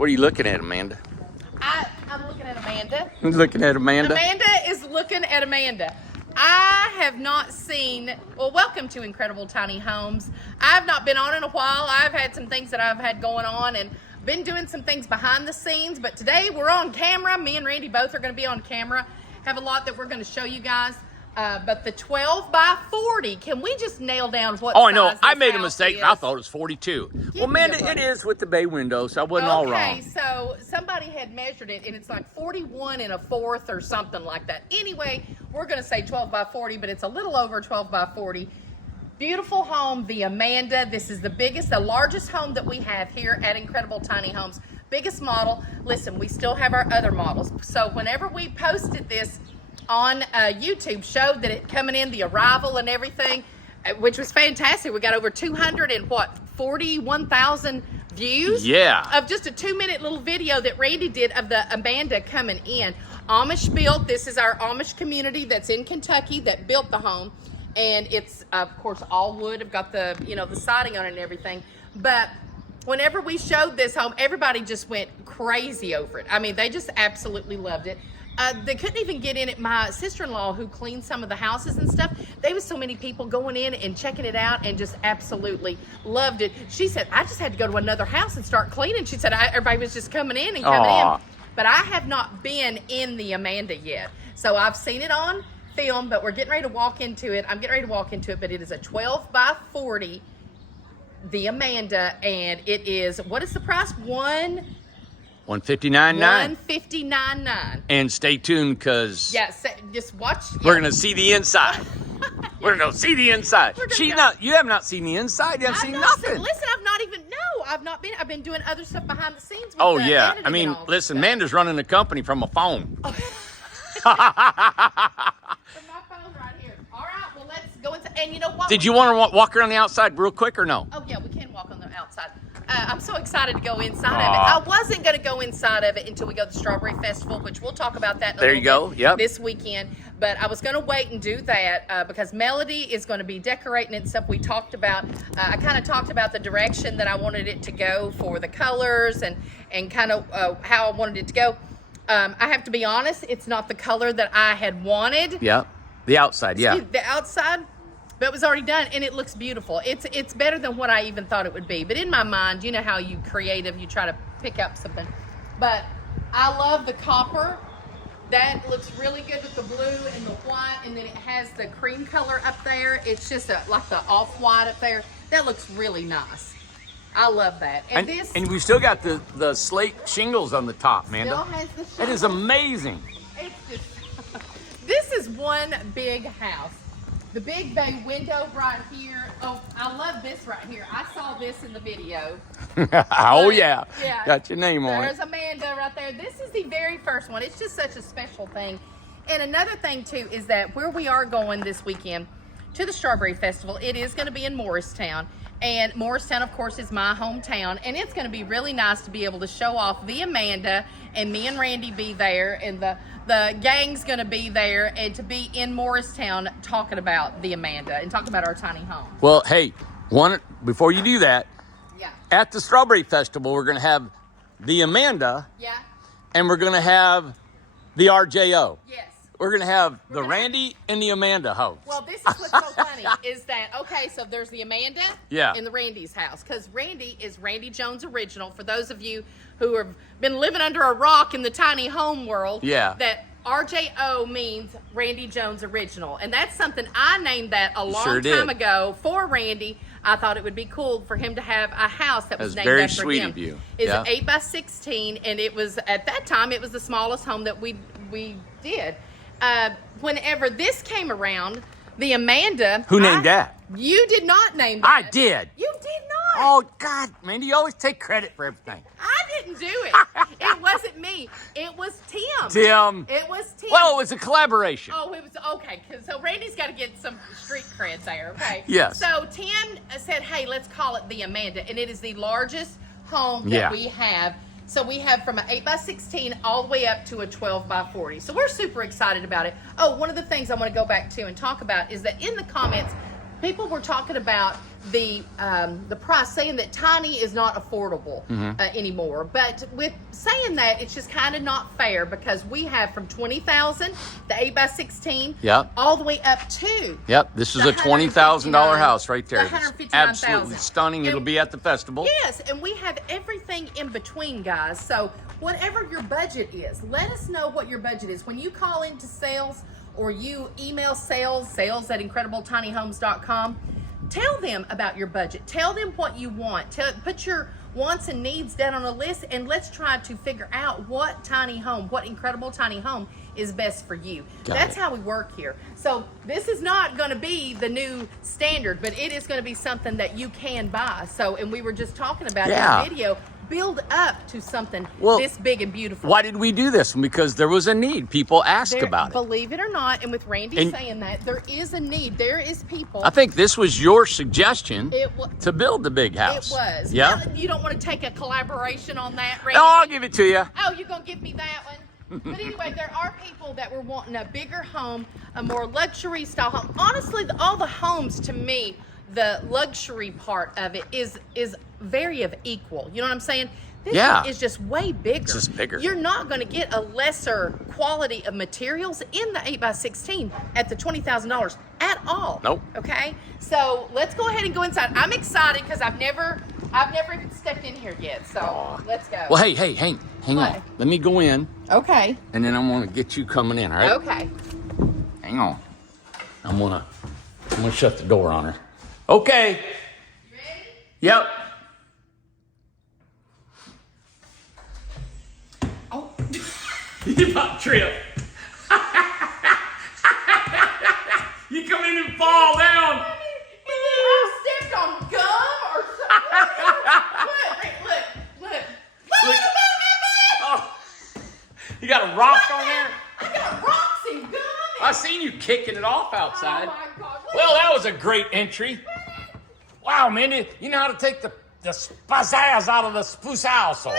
What are you looking at, Amanda? I'm looking at Amanda. Looking at Amanda? Amanda is looking at Amanda. I have not seen, well, welcome to Incredible Tiny Homes. I've not been on in a while. I've had some things that I've had going on and been doing some things behind the scenes, but today we're on camera. Me and Randy both are going to be on camera. Have a lot that we're going to show you guys. But the 12x40, can we just nail down what Oh, I know. size I this made a house mistake. is? I thought it was 42. Well, Amanda, it is with the bay window, so I wasn't all wrong. Okay, so somebody had measured it, and it's like 41 1/4 or something like that. Anyway, we're going to say 12x40, but it's a little over 12x40. Beautiful home, the Amanda. This is the largest home that we have here at Incredible Tiny Homes. Biggest model. Listen, we still have our other models. So whenever we posted this on YouTube, showed that it coming in, the arrival and everything, which was fantastic. We got over 241,000 views. Yeah. Of just a 2-minute little video that Randy did of the Amanda coming in. Amish built. This is our Amish community that's in Kentucky that built the home. And it's, of course, all wood. I've got the, the siding on it and everything. But whenever we showed this home, everybody just went crazy over it. I mean, they just absolutely loved it. They couldn't even get in it. My sister-in-law, who cleaned some of the houses and stuff, there was so many people going in and checking it out and just absolutely loved it. She said, I just had to go to another house and start cleaning. She said, everybody was just coming in and coming in. But I have not been in the Amanda yet. So I've seen it on film, but we're getting ready to walk into it. I'm getting ready to walk into it, but it is a 12x40, the Amanda, and it is, what is the price? $159.9. $159.9. And stay tuned, because just watch. We're gonna see the inside. We're gonna see the inside. You have not seen the inside. You haven't seen nothing. Listen, I've not been. I've been doing other stuff behind the scenes. With Yeah. editing I mean, and all listen, stuff. Amanda's running the company from a phone. From my phone right here. All right, well, let's go inside. And you know what? Did you want to walk around the outside real quick or no? Oh yeah, we can walk on the outside. I'm so excited to go inside of it. I wasn't going to go inside of it until we go to the Strawberry Festival, which we'll talk about that in a little bit this weekend. But I was going to wait and do that because Melody is going to be decorating it and stuff. We talked about, I kind of talked about the direction that I wanted it to go for the colors and kind of how I wanted it to go. I have to be honest, it's not the color that I had wanted. Yeah, the outside, The outside. But it was already done, and it looks beautiful. It's better than what I even thought it would be. But in my mind, you know how you creative, you try to pick up something. But I love the copper. That looks really good with the blue and the white, and then it has the cream color up there. It's just like the off-white up there. That looks really nice. I love that. And we still got the slate shingles on the top, Amanda. Still has the shingles. That is amazing. It's just, this is one big house. The big bay window right here. Oh, I love this right here. I saw this in the video. Yeah. Got your name on it. There's Amanda right there. This is the very first one. It's just such a special thing. And another thing, too, is that where we are going this weekend to the Strawberry Festival, it is going to be in Morristown. And Morristown, of course, is my hometown. And it's going to be really nice to be able to show off the Amanda, and me and Randy be there, and the gang's going to be there, and to be in Morristown talking about the Amanda and talking about our tiny home. Well, hey, before you do that, at the Strawberry Festival, we're going to have the Amanda, and we're going to have the RJO. Yes. We're going to have the Randy and the Amanda house. Well, this is what's so funny is that, okay, so there's the Amanda in the Randy's house, because Randy is Randy Jones Original. For those of you who have been living under a rock in the tiny home world, that RJO means Randy Jones Original. And that's something I named that a long time ago for Randy. I thought it would be cool for him to have a house that was named after him. Very sweet of you. It's an 8x16, and it was, at that time, it was the smallest home that we did. Whenever this came around, the Amanda. Who named that? You did not name that. I did. You did not. Oh, God, Mandy, you always take credit for everything. I didn't do it. It wasn't me. It was Tim. It was Tim. Well, it was a collaboration. Oh, it was, okay. So Randy's got to get some street cred there, okay? Yes. So Tim said, hey, let's call it the Amanda. And it is the largest home that we have. So we have from an 8x16 all the way up to a 12x40. So we're super excited about it. Oh, one of the things I want to go back to and talk about is that in the comments, people were talking about the price, saying that tiny is not affordable anymore. But with saying that, it's just kind of not fair, because we have from 20,000, the 8x16, yep, all the way up to this is a $20,000 house right there. It's absolutely stunning. It'll be at the festival. Yes, and we have everything in between, guys. So whatever your budget is, let us know what your budget is when you call into sales, or you email sales at incredibletinyhomes.com. Tell them about your budget. Tell them what you want. Put your wants and needs down on a list, and let's try to figure out what incredible tiny home is best for you. That's how we work here. So this is not going to be the new standard, but it is going to be something that you can buy. So, and we were just talking about in the video, build up to something this big and beautiful. Why did we do this? Because there was a need. People asked about it. Believe it or not, and with Randy saying that, there is a need. There is people. I think this was your suggestion to build the big house. It was. Yeah. Well, you don't want to take a collaboration on that, Randy? No, I'll give it to you. Oh, you're going to give me that one? But anyway, there are people that were wanting a bigger home, a more luxury style home. Honestly, all the homes, to me, the luxury part of it is very of equal. You know what I'm saying? This one is just way bigger. It's just bigger. You're not going to get a lesser quality of materials in the 8x16 at the $20,000 at all. Nope. Okay? So let's go ahead and go inside. I'm excited because I've never even stepped in here yet. So let's go. Well, hey, hang on. Let me go in. Okay. And then I'm going to get you coming in, all right? Okay. Hang on. I'm gonna shut the door on her. Okay. You ready? Yep. Oh. You about trip. You come in and fall down. I stepped on gum or something. Look. Oh, you got a rock on there? I got rocks and gum. I seen you kicking it off outside. Oh my God. Well, that was a great entry. Wow, man, you know how to take the spazazz out of the spouse house. Is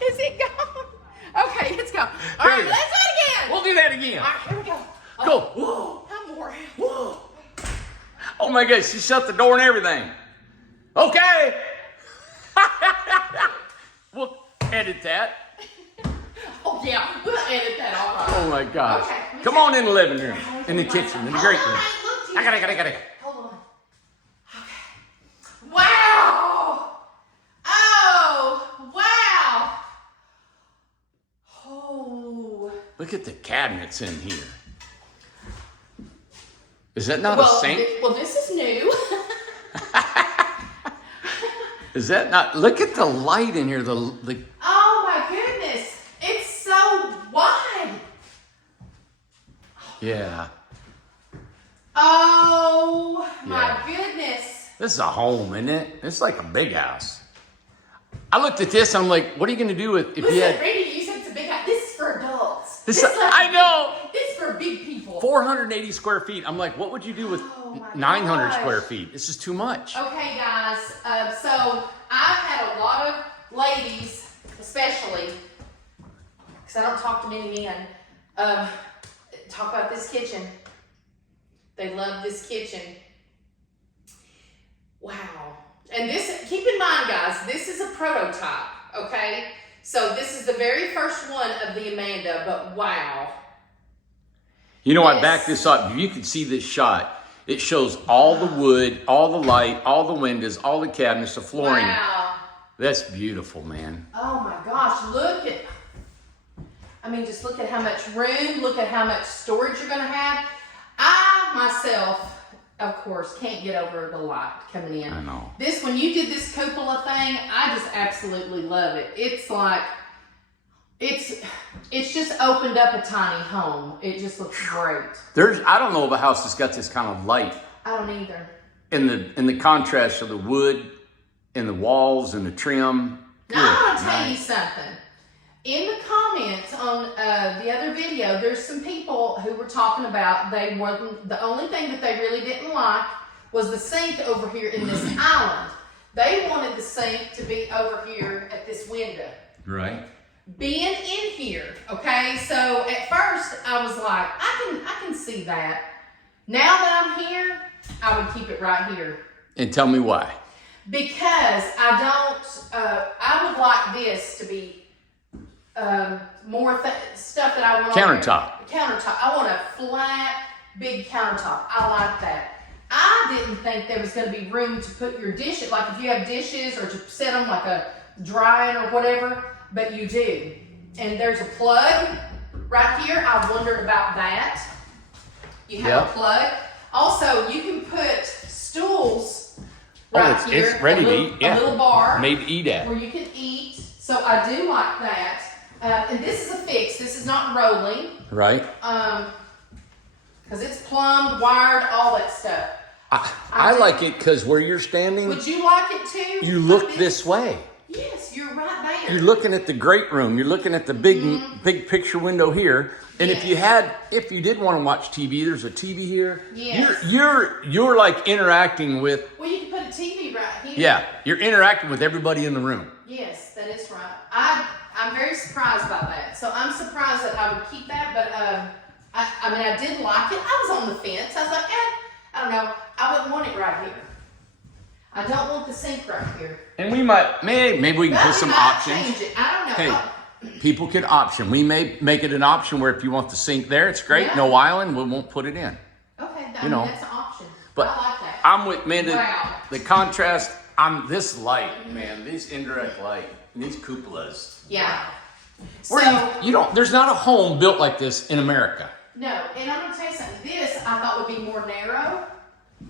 it gone? Okay, it's gone. All right, let's do it again. We'll do that again. All right, here we go. Go. Whoa. One more. Whoa. Oh my gosh, she shut the door and everything. Okay. We'll edit that. Oh yeah, we'll edit that all right. Oh my gosh. Okay, come on in the living room, in the kitchen, in the great room. I got it. Hold on. Okay. Wow. Oh, wow. Oh. Look at the cabinets in here. Is that not a sink? This is new. Is that not? Look at the light in here. The Oh my goodness. It's so wide. Yeah. Oh my goodness. This is a home, isn't it? It's like a big house. I looked at this. I'm like, what are you going to do with if you had? Randy, you said it's a big house. This is for adults. I know. This is for big people. 480 square feet. I'm like, what would you do with 900 square feet? It's just too much. Okay, guys. So I've had a lot of ladies, especially, because I don't talk to many men, talk about this kitchen. They love this kitchen. Wow. And this, keep in mind, guys, this is a prototype, okay? So this is the very first one of the Amanda, but wow. You know, I backed this up. If you can see this shot, it shows all the wood, all the light, all the windows, all the cabinets, the flooring. Wow. That's beautiful, man. Oh my gosh, just look at how much room, look at how much storage you're gonna have. I, myself, of course, can't get over the light coming in. I know. When you did this cupola thing, I just absolutely love it. It's like, it's just opened up a tiny home. It just looks great. I don't know of a house that's got this kind of light. I don't either. In the contrast of the wood and the walls and the trim. Now, I'm going to tell you something. In the comments on the other video, there's some people who were talking about the only thing that they really didn't like was the sink over here in this island. They wanted the sink to be over here at this window. Right. Being in here, okay? So at first I was like, I can see that. Now that I'm here, I would keep it right here. And tell me why. Because I would like this to be more stuff that I want. Countertop. Countertop. I want a flat, big countertop. I like that. I didn't think there was going to be room to put your dishes, like if you have dishes or to set them like a drying or whatever, but you do. And there's a plug right here. I wondered about that. You have a plug. Also, you can put stools right here. It's ready to eat. Yeah. A little bar. Made to eat at. Where you can eat. So I do like that. And this is a fix. This is not rolling. Right. Because it's plumbed, wired, all that stuff. I like it because where you're standing. Would you like it too? You look this way. Yes, you're right there. You're looking at the great room. You're looking at the big picture window here. And if you did want to watch TV, there's a TV here. Yes. You're like interacting with. Well, you can put a TV right here. Yeah, you're interacting with everybody in the room. Yes, that is right. I'm very surprised by that. So I'm surprised that I would keep that, but I did like it. I was on the fence. I was like, I don't know. I wouldn't want it right here. I don't want the sink right here. And we might, maybe we can put some options. Change it. I don't know. Hey, people could option. We may make it an option where if you want the sink there, it's great. Yeah. No island, we won't put it in. Okay, that's an option. But I like that. I'm with, man, Wow. the contrast, this light, man, these indirect light, these cupolas. Yeah. There's not a home built like this in America. No, and I'm gonna tell you something. This I thought would be more narrow,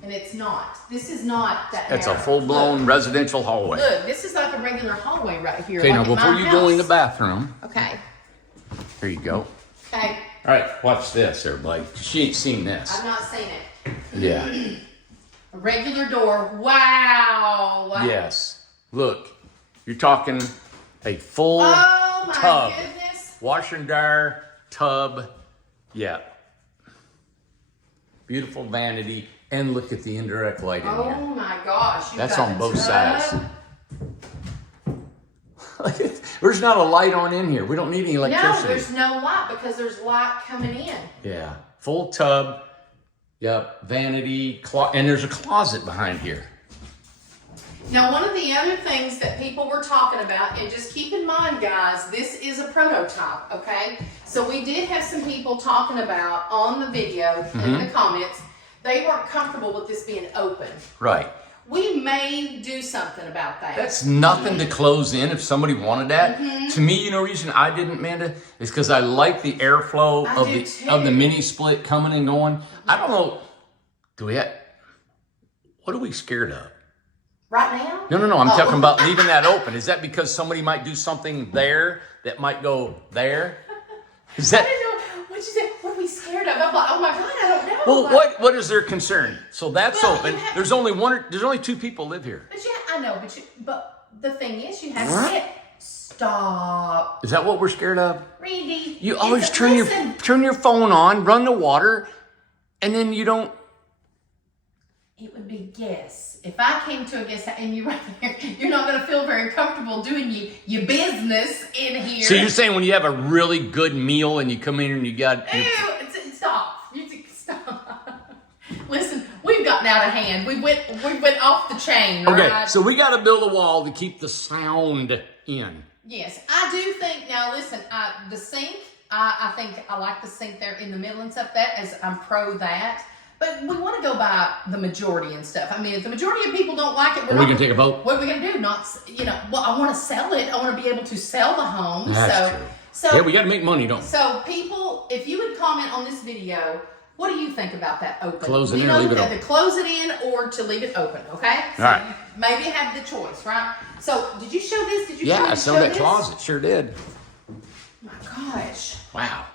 and it's not. This is not that narrow. It's a full-blown residential hallway. Look, this is like a regular hallway right here. Okay, like now before you go in the bathroom, Okay. here you go. Okay. All right, watch this, everybody. She ain't seen this. I've not seen it. Yeah. A regular door. Wow. Yes. Look, you're talking a full Oh my tub. goodness. Washer and dryer, tub. Yeah. Beautiful vanity. And look at the indirect light in Oh here. my gosh. That's on both sides. There's not a light on in here. We don't need any electricity. No, there's no light because there's light coming in. Yeah. Full tub. Yep. Vanity. And there's a closet behind here. Now, one of the other things that people were talking about, and just keep in mind, guys, this is a prototype, okay? So we did have some people talking about on the video, in the comments, they weren't comfortable with this being open. Right. We may do something about that. That's nothing to close in if somebody wanted that. To me, reason I didn't, Amanda, is because I like the airflow of the mini split coming and going. I don't know. What are we scared of? Right now? No. I'm talking about leaving that open. Is that because somebody might do something there that might go there? Is that? I didn't know. What you said? What are we scared of? I'm like, oh my God, I don't know. Well, what is their concern? So that's open. There's only 2 people live here. But I know. But the thing is, you have to get. Stop. Is that what we're scared of? Reedy. You always turn your phone on, run the water, and then you don't. It would be guess. If I came to a guest house and you're right here, you're not going to feel very comfortable doing your business in here. So you're saying when you have a really good meal and you come in and you got... Stop. Stop. Listen, we've gotten out of hand. We went off the chain, Okay, right? so we got to build a wall to keep the sound in. Yes, I do think, now listen, the sink, I think I like the sink there in the middle and stuff. I'm pro that. But we want to go by the majority and stuff. I mean, if the majority of people don't like it, we're going to take a vote. What are we going to do? I want to sell it. I want to be able to sell the home. That's true. So yeah, we got to make money, don't we? So people, if you would comment on this video, what do you think about that open? Close it in or leave it open? To close it in or to leave it open, okay? So all right. Maybe have the choice, right? So did you show this? Yeah, I saw that closet. Sure did. My gosh. Wow.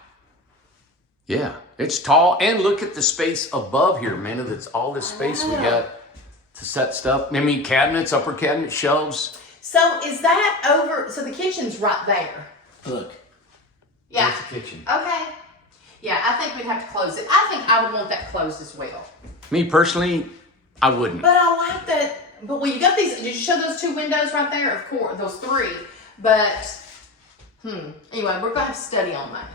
Yeah, it's tall. And look at the space above here, man. That's all this space we got to set stuff. I mean, cabinets, upper cabinet, shelves. So is that over? So the kitchen's right there. Look. Yeah. There's the kitchen. Okay. Yeah, I think we'd have to close it. I think I would want that closed as well. Me personally, I wouldn't. But I like that. But well, you got these. Did you show those 2 windows right there? Of course, those 3. But anyway, we're going to have to study on that.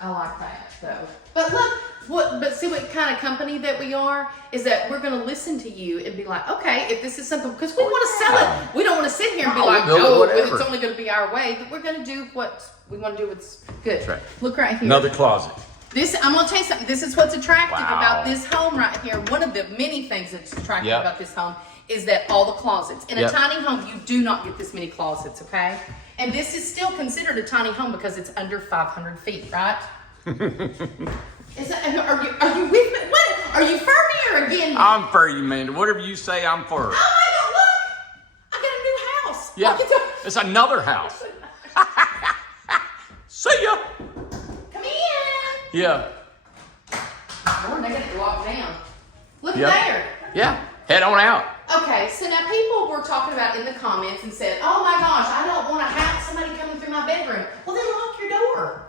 I like that though. But look, but see what kind of company that we are is that we're going to listen to you and be like, okay, if this is something, because we want to sell it. We don't want to sit here and be like, no, it's only going to be our way. We're going to do what we want to do. What's good. That's right. Look right here. Another closet. I'm going to tell you something. This is what's attractive about this home right here. One of the many things that's attractive about this home is that all the closets. In a tiny home, you do not get this many closets, okay? And this is still considered a tiny home because it's under 500 feet, right? Are you with me? What? Are you for me or against me? I'm for you, Amanda. Whatever you say, I'm for. Oh my God, look! I got a new house. Yeah, it's another house. See ya. Come in. Yeah. Lord, they got it locked down. Look there. Yeah, head on out. Okay, so now people were talking about in the comments and said, oh my gosh, I don't want to have somebody coming through my bedroom. Well, then lock your door.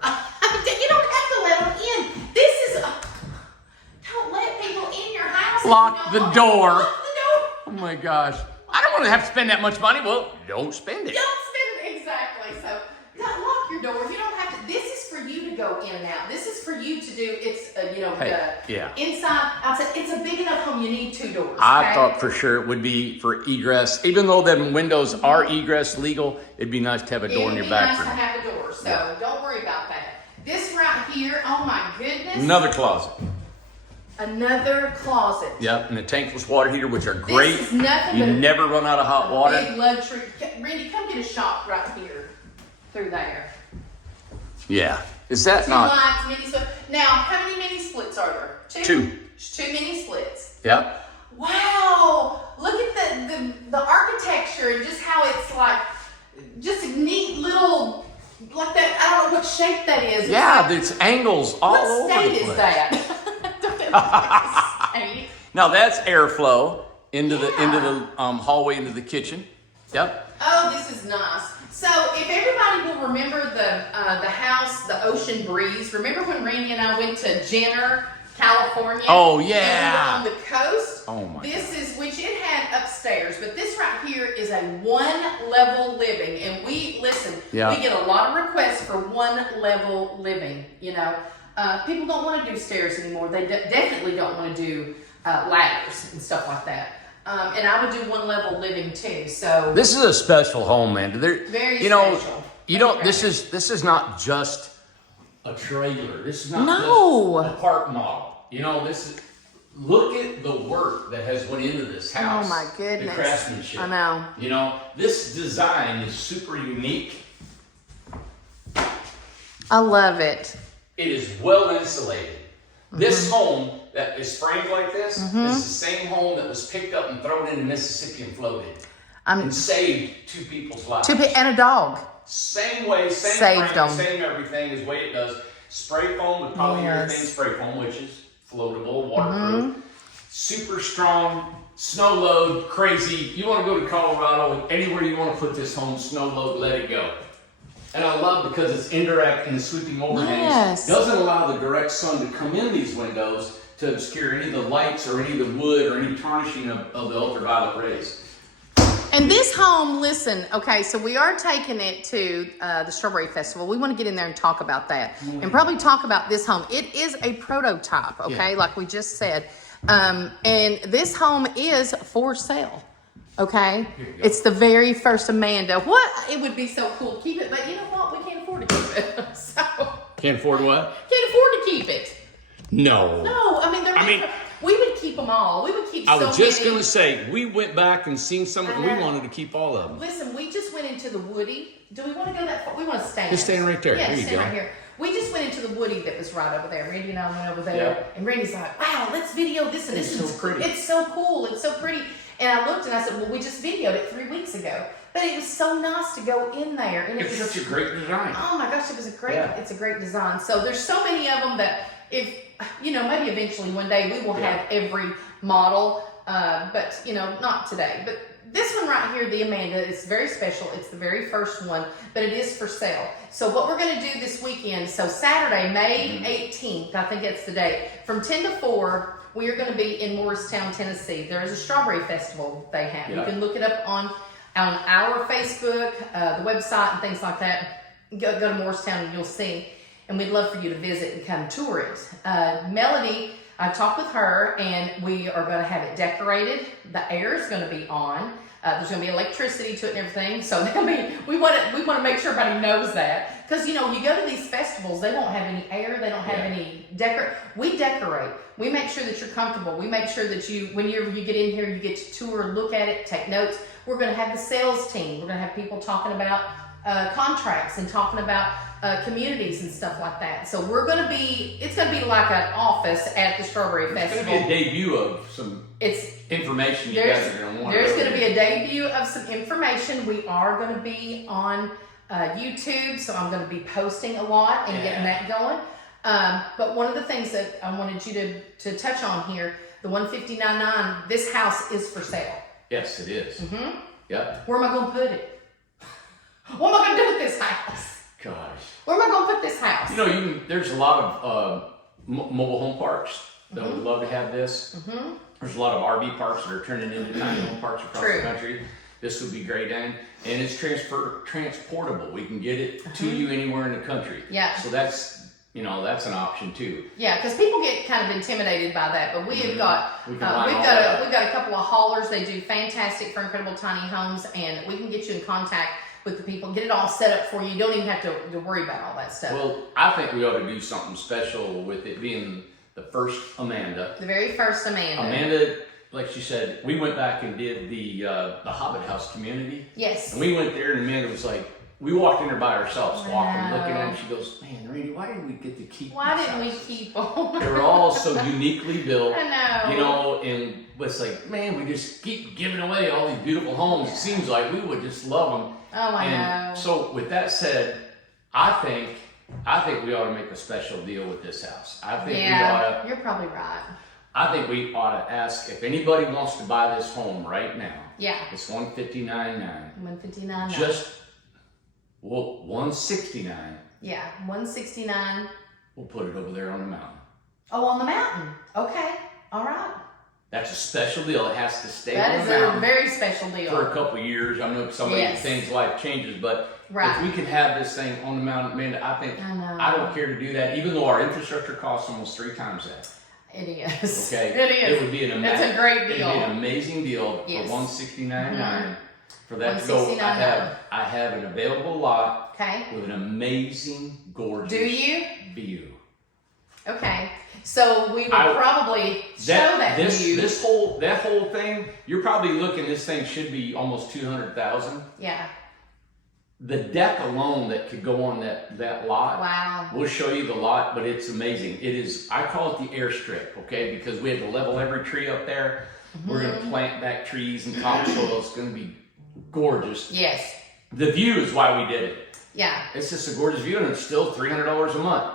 You don't have to let them in. This is, don't let people in your house. Lock the door. Lock the door. Oh my gosh. I don't want to have to spend that much money. Well, don't spend it. Don't spend it, exactly. So, lock your door. You don't have to, this is for you to go in and out. This is for you to do, it's, inside, outside. It's a big enough home, you need 2 doors. I thought for sure it would be for egress. Even though them windows are egress legal, it'd be nice to have a door in your back room. It'd be nice to have a door, so don't worry about that. This right here, oh my goodness. Another closet. Another closet. Yep, and the tankless water heater, which are great. This is nothing you but never run out of hot water. Big luxury. Randy, come get a shot right here, through there. Yeah. Is that 2 not? lights, mini split. Now, how many mini splits are there? 2. There's 2 mini splits. Yep. Wow. Look at the architecture and just how it's like, just a neat little, like that, I don't know what shape that is. Yeah, there's angles all over the place. What state is that? Now that's airflow into the hallway into the kitchen. Yep. Oh, this is nice. So if everybody will remember the house, the Ocean Breeze. Remember when Randy and I went to Jenner, California? Oh yeah. On the coast. Oh my. This is which it had upstairs, but this right here is a 1-level living, and we get a lot of requests for 1-level living. You know, people don't want to do stairs anymore. They definitely don't want to do ladders and stuff like that. And I would do 1-level living too. So this is a special home, man. Very special. You don't. This is not just a trailer. This is not just a park model. You know, this is. Look at the work that has went into this house. Oh my goodness. The craftsmanship. I know. You know, this design is super unique. I love it. It is well insulated. This home that is framed like this is the same home that was picked up and thrown into Mississippi and floated. And saved 2 people's lives. And a dog. Same way, same frame, same everything is the way it does. Spray foam with polyurethane spray foam, which is floatable, waterproof. Super strong, snow load, crazy. You want to go to Colorado, anywhere you want to put this home, snow load, let it go. And I love because it's indirect and the sweeping overhangs doesn't allow the direct sun to come in these windows to obscure any of the lights or any of the wood or any tarnishing of the ultraviolet rays. And this home, listen, okay, so we are taking it to the Strawberry Festival. We want to get in there and talk about that and probably talk about this home. It is a prototype, okay, like we just said. And this home is for sale. Okay, it's the very first Amanda. What? It would be so cool to keep it, but you know what? We can't afford to keep it. So can't afford what? Can't afford to keep it. No. No, I mean, we would keep them all. We would keep. I was just gonna say we went back and seen some. We wanted to keep all of them. Listen, we just went into the Woody. Do we want to go that far? We want to stand. Just stand right there. Yeah, there you stand go. right here. We just went into the Woody that was right over there. Randy and I went over there, and Randy's like, "Wow, let's video this and this. It's so pretty. It's so cool. It's so pretty." And I looked and I said, well, we just videoed it 3 weeks ago. But it was so nice to go in there. And it's such a great design. Oh my gosh, it's a great design. So there's so many of them that if, you know, maybe eventually one day we will have every model, but, you know, not today. But this one right here, the Amanda, is very special. It's the very first one, but it is for sale. So what we're going to do this weekend, so Saturday, May 18th, I think that's the date, from 10 to 4, we are going to be in Morristown, Tennessee. There is a strawberry festival they have. You can look it up on our Facebook, the website, and things like that. Go to Morristown and you'll see. and we'd love for you to visit and come tour it. Melody, I've talked with her, and we are going to have it decorated. The air is going to be on. There's going to be electricity to it and everything. So we want to make sure everybody knows that, because you know, you go to these festivals, they won't have any air, they don't have any We decorate. We make sure that you're comfortable. We make sure that whenever you get in here, you get to tour, look at it, take notes. We're going to have the sales team. We're going to have people talking about contracts and talking about communities and stuff like that. So it's going to be like an office at the Strawberry Festival. It's going to be a debut of some information you guys are going to want. There's going to be a debut of some information. We are going to be on YouTube, so I'm going to be posting a lot and getting that going. But one of the things that I wanted you to touch on here, the 159.9, this house is for sale. Yes, it is. Mm-hmm. Yep. Where am I going to put it? What am I going to do with this house? Gosh. Where am I going to put this house? You know, there's a lot of mobile home parks that would love to have this. Mm-hmm. There's a lot of RV parks that are turning into tiny home parks across the country. This would be great, and it's transportable. We can get it to you anywhere in the country. Yeah. So that's an option too. Yeah, because people get kind of intimidated by that, but we've got a couple of haulers. They do fantastic for Incredible Tiny Homes, and we can get you in contact with the people, get it all set up for you. You don't even have to worry about all that stuff. Well, I think we ought to do something special with it being the first Amanda. The very first Amanda. Amanda, like she said, we went back and did the Hobbit House community. Yes. And we went there, and Amanda was like, we walked in there by ourselves, walking, looking at it, and she goes, man, Randy, why didn't we get to keep Why these didn't we houses? keep them? They were all so uniquely built. I know. You know, and it's like, man, we just keep giving away all these beautiful homes. It seems like we would just love them. Oh, I know. So with that said, I think we ought to make a special deal with this house. I think we ought to. You're probably right. I think we ought to ask if anybody wants to buy this home right now. Yeah. It's 159.9. 159.9. Just 169. Yeah, 169. We'll put it over there on the mountain. Oh, on the mountain. Okay. All right. That's a special deal. It has to stay That on is the mountain. a very special deal. For a couple of years. I know things, life changes, but if we can have this thing on the mountain, Amanda, I don't care to do that, even though our infrastructure costs almost 3 times that. It is. Okay. It is. It would be an It's a great deal. It'd be an amazing deal Yes. for 169.9. For that to go, I have an available lot with an amazing, gorgeous view. Okay. So we would probably show that view. That whole thing, you're probably looking, this thing should be almost 200,000. Yeah. The deck alone that could go on that lot. Wow. We'll show you the lot, but it's amazing. It is, I call it the airstrip, okay? Because we had to level every tree up there. We're going to plant back trees and topsoil. It's going to be gorgeous. Yes. The view is why we did it. Yeah. It's just a gorgeous view, and it's still $300 a month.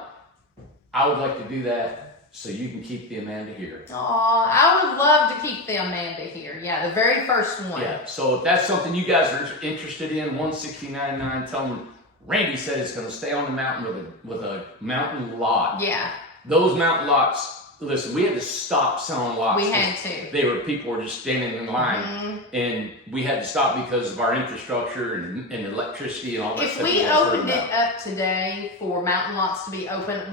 I would like to do that so you can keep the Amanda here. Aw, I would love to keep the Amanda here. Yeah, the very first one. Yeah, so if that's something you guys are interested in, 169.9, tell them Randy said it's going to stay on the mountain with a mountain lot. Yeah. Those mountain lots, listen, we had to stop selling lots. We had to. People were just standing in line, and we had to stop because of our infrastructure and electricity and all that if stuff. If we opened it up today for mountain lots to be open,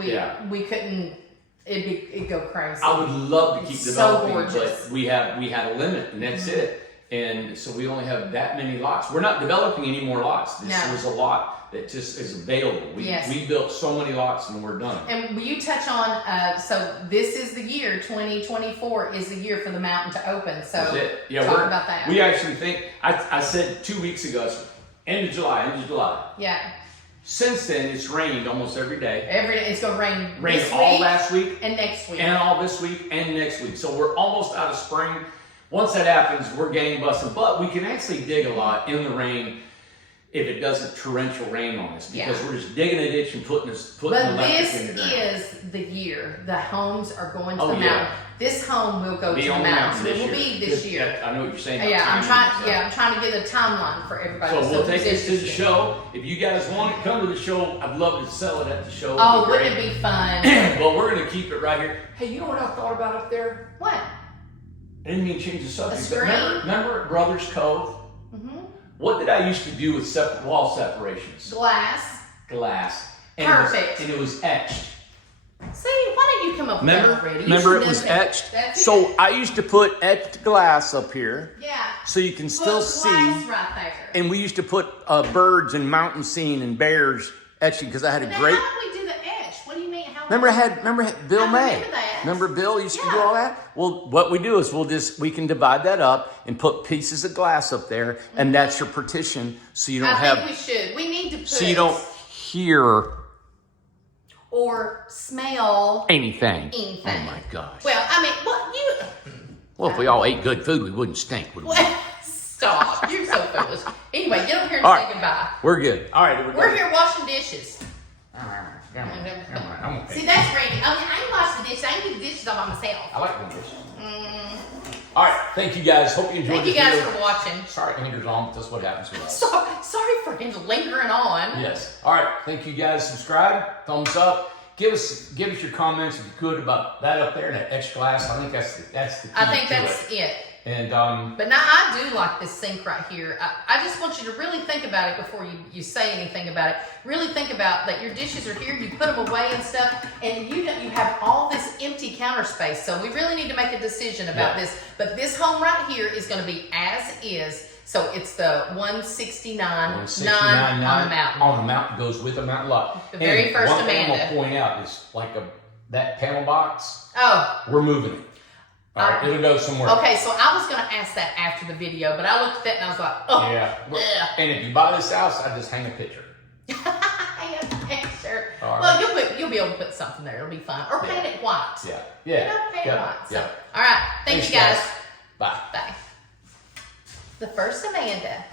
we couldn't. It'd go crazy. I would love to keep developing, gorgeous. but we had a limit, and that's it. And so we only have that many lots. We're not developing any more lots. This was a lot that just is available. We built so many lots, and we're done. And will you touch on? So this is the year 2024 is the year for the mountain to open. So that's it. Yeah, talk about that. We actually think. I said 2 weeks ago, end of July. Yeah. Since then, it's rained almost every day. Every day. It's going to rain this all week last week. And next week. And all this week and next week. So we're almost out of spring. Once that happens, we're gangbusters. But we can actually dig a lot in the rain if it doesn't torrential rain on us. Because we're just digging a ditch and putting electric in the ground. This is the year. The homes are going to the mountain. This home will go to the mountain. It will be this year. I know what you're saying. Yeah, I'm trying to get a timeline for everybody. So we'll take this to the show. If you guys want it, come to the show. I'd love to sell it at the show. Oh, wouldn't it be fun? Well, we're going to keep it right here. Hey, you know what I thought about up there? What? I didn't mean to change the subject. A screen? Remember at Brothers Cove? What did I used to do with wall separations? Glass. And Perfect. It was etched. See, why didn't you come up with that already? Remember it was etched? So I used to put etched glass up here. Yeah. So you can still see. Right there. And we used to put birds and mountain scene and bears etching because I had a great. How did we do the etch? What do you mean? How Remember Bill May? remember that. Remember Bill used to do all that? Well, what we do is we can divide that up and put pieces of glass up there, and that's your partition, so you don't I think we should. We need to put. So you don't hear or smell anything. Anything. Oh my gosh. Well, I mean, Well, if we all ate good food, we wouldn't stink, would we? Well, stop. You're so foolish. Anyway, get up here and All say right. goodbye. We're good. All right. We're here washing dishes. Come on. See, that's Randy. I ain't washing the dishes. I ain't do the dishes all by myself. I like the dishes. All right. Thank you guys. Hope you enjoyed Thank you this guys video. for watching. Sorry, Andrew's on, but that's what happens with us. Sorry for him lingering on. Yes. All right. Thank you guys. Subscribe. Thumbs up. Give us your comments if you could about that up there, that etched glass. I think that's the key. I think that's it. And but now I do like this sink right here. I just want you to really think about it before you say anything about it. Really think about that your dishes are here, you put them away and stuff, and you have all this empty counter space. So we really need to make a decision about this. But this home right here is going to be as is. So it's the 169.9 on the mountain. On the mountain goes with the mountain lot. The very first one thing Amanda. I'm gonna point out is like that panel box. Oh. We're moving it. All right, it'll go somewhere. Okay, so I was gonna ask that after the video, but I looked at that and I was like, oh. Yeah. And if you buy this house, I just hang a picture. Hang a picture. All right. Well, you'll be able to put something there. It'll be fine. Or paint it white. Yeah. Paint it white. So, all right. Thanks, you guys. Bye. Bye. The first Amanda.